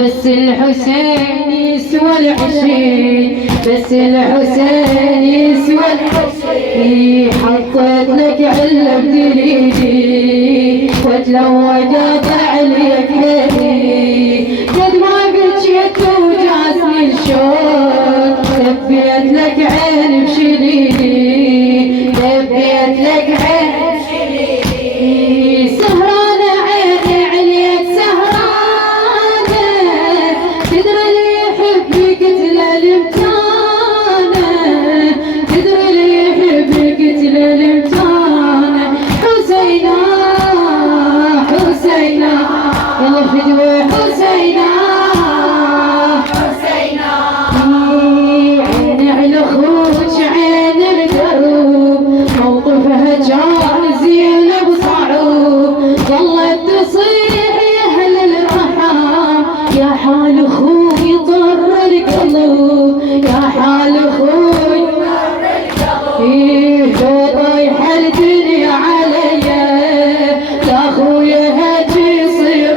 بس الحسين يسوى العشرين، بس الحسين يسوى العشرين. حطيت لك علم تريدي وتلوجت عليك هدي، قد ما بجيت وجاسني الشوق لبيت لك عين بشريدي، لبيت لك عين بشريدي. سهرانة عيني عليك سهرانة، تدري اللي يحبك قتله الامتانة، تدري اللي يحبك قتله الامتانة. حسينة حسينة يلا فدوى حسينة حسينة. عيني على خوج عين الدروب، موقفها كان زين وصعوب، ظلت تصيح يا اهل الرحام، يا حال اخوي طر القلوب، يا حال اخوي طر القلوب. لو طايحه الدنيا عليا لا اخويا هجي يصير،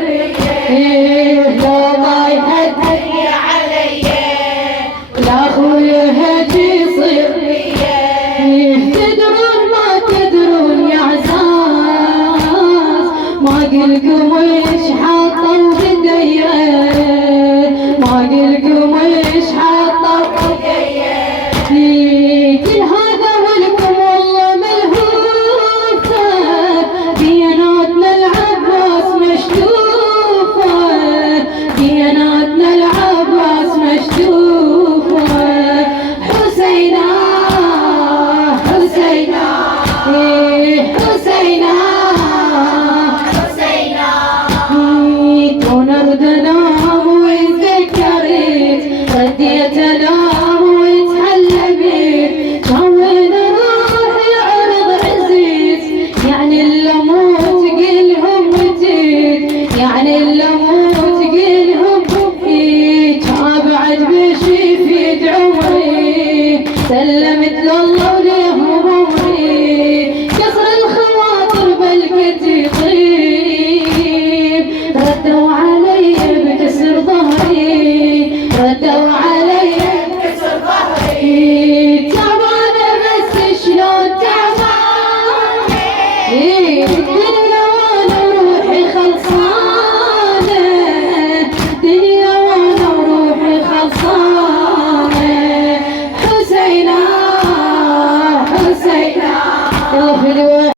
لو طايحه الدنيا عليا لا اخويا هجي يصير. تدرون ما تدرون يا عزاز، ما قلكم ويش حاطوا بديا، ما قلكم ويش حاطوا بديا. كل هذا ولكم والله ملهوفة، دياناتنا العباس مشتوفة، دياناتنا العباس مشتوفة. حسينة حسينة حسينة حسينة. كون أردنا